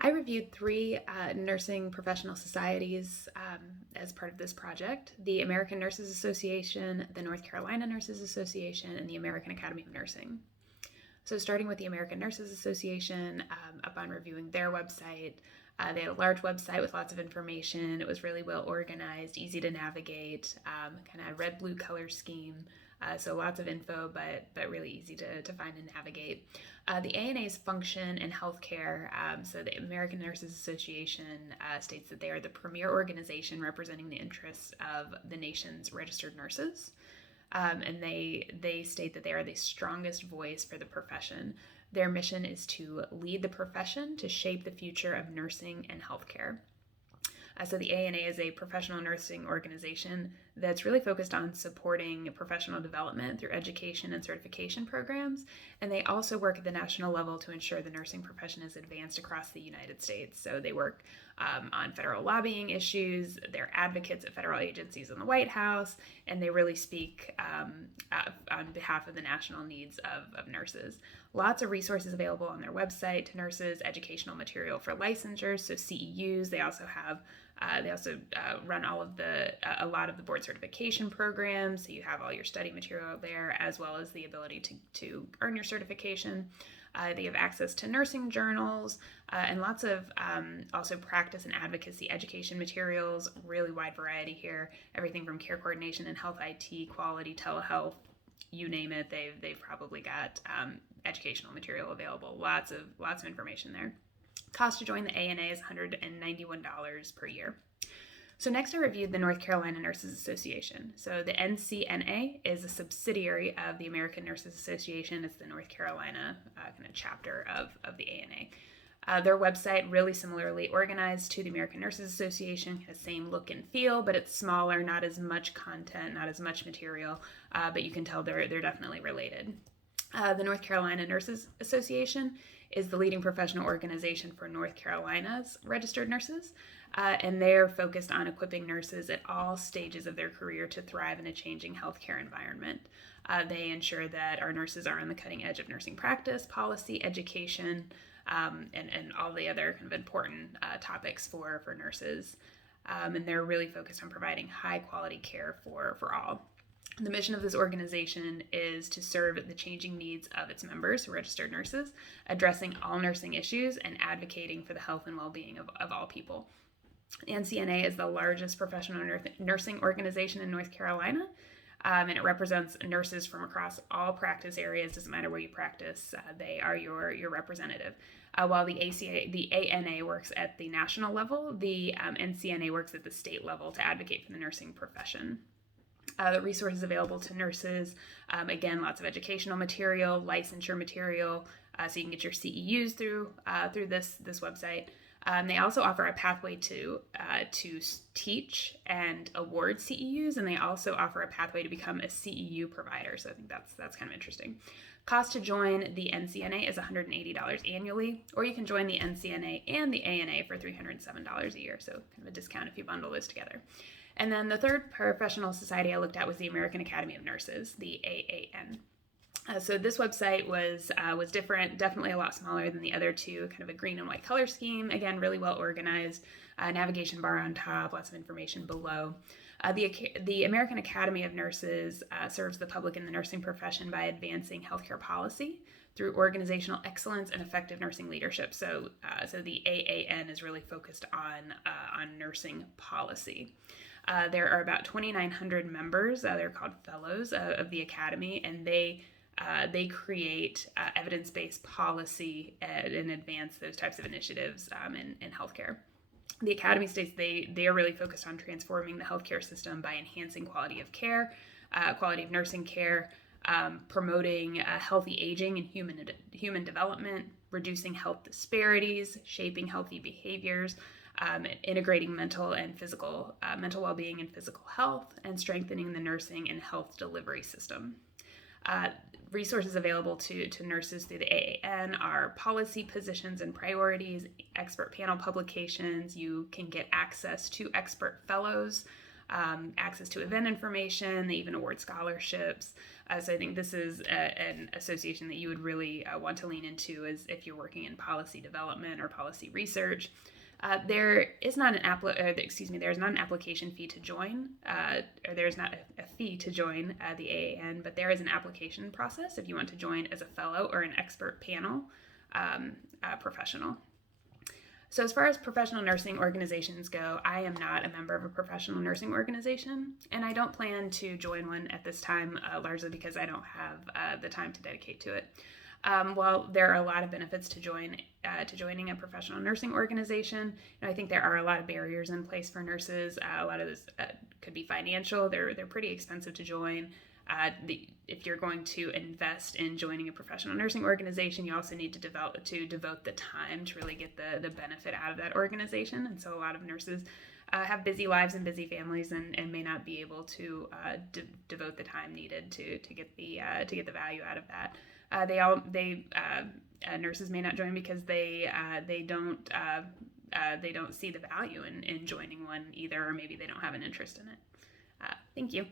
I reviewed three nursing professional societies as part of this project: the American Nurses Association, the North Carolina Nurses Association, and the American Academy of Nursing. So, starting with the American Nurses Association, upon reviewing their website, they had a large website with lots of information. It was really well organized, easy to navigate, kind of red blue color scheme. So lots of info, but really easy to find and navigate. The ANA's function in healthcare. So the American Nurses Association states that they are the premier organization representing the interests of the nation's registered nurses. And they state that they are the strongest voice for the profession. Their mission is to lead the profession to shape the future of nursing and healthcare. So the ANA is a professional nursing organization that's really focused on supporting professional development through education and certification programs. And they also work at the national level to ensure the nursing profession is advanced across the United States. So they work on federal lobbying issues. They're advocates at federal agencies in the White House, and they really speak on behalf of the national needs of nurses. Lots of resources available on their website to nurses, educational material for licensures, so CEUs. They also run a lot of the board certification programs, so you have all your study material there, as well as the ability to earn your certification. They have access to nursing journals and lots of also practice and advocacy education materials, really wide variety here, everything from care coordination and health IT, quality, telehealth, you name it, they've probably got educational material available. Lots of information there. Cost to join the ANA is $191 per year. So next I reviewed the North Carolina Nurses Association. So the NCNA is a subsidiary of the American Nurses Association. It's the North Carolina kind of chapter of the ANA. Their website really similarly organized to the American Nurses Association, kind of same look and feel, but it's smaller, not as much content, not as much material, but you can tell they're definitely related. The North Carolina Nurses Association is the leading professional organization for North Carolina's registered nurses, and they're focused on equipping nurses at all stages of their career to thrive in a changing healthcare environment. They ensure that our nurses are on the cutting edge of nursing practice, policy, education, and all the other kind of important topics for nurses. And they're really focused on providing high quality care for all. The mission of this organization is to serve the changing needs of its members, registered nurses, addressing all nursing issues and advocating for the health and well-being of all people. The NCNA is the largest professional nursing organization in North Carolina, and it represents nurses from across all practice areas. Doesn't matter where you practice, they are your representative. While the ANA works at the national level, the NCNA works at the state level to advocate for the nursing profession. The resources available to nurses, again, lots of educational material, licensure material, so you can get your CEUs through this website. They also offer a pathway to teach and award CEUs, and they also offer a pathway to become a CEU provider. So I think that's kind of interesting. Cost to join the NCNA is $180 annually, or you can join the NCNA and the ANA for $307 a year. So kind of a discount if you bundle those together. And then the third professional society I looked at was the American Academy of Nurses, the AAN. So this website was different, definitely a lot smaller than the other two, kind of a green and white color scheme. Again, really well organized, navigation bar on top, lots of information below. The American Academy of Nurses serves the public in the nursing profession by advancing healthcare policy through organizational excellence and effective nursing leadership. So the AAN is really focused on nursing policy. There are about 2,900 members. They're called fellows of the Academy, and they create evidence-based policy and advance those types of initiatives in healthcare. The Academy states they are really focused on transforming the healthcare system by enhancing quality of care, quality of nursing care, promoting healthy aging and human development, reducing health disparities, shaping healthy behaviors, integrating mental well-being and physical health, and strengthening the nursing and health delivery system. Resources available to nurses through the AAN are policy positions and priorities, expert panel publications. You can get access to expert fellows access to event information. They even award scholarships. So I think this is an association that you would really want to lean into as if you're working in policy development or policy research. There is not an there's not an application fee to join, or there's not a fee to join the AAN, but there is an application process if you want to join as a fellow or an expert panel professional. So as far as professional nursing organizations go, I am not a member of a professional nursing organization, and I don't plan to join one at this time, largely because I don't have the time to dedicate to it. While there are a lot of benefits to joining a professional nursing organization, I think there are a lot of barriers in place for nurses. A lot of this could be financial. They're pretty expensive to join. If you're going to invest in joining a professional nursing organization, you also need to devote the time to really get the benefit out of that organization. And so a lot of nurses have busy lives and busy families, and may not be able to devote the time needed to get the value out of that. Nurses may not join because they don't see the value in joining one either, or maybe they don't have an interest in it. Thank you.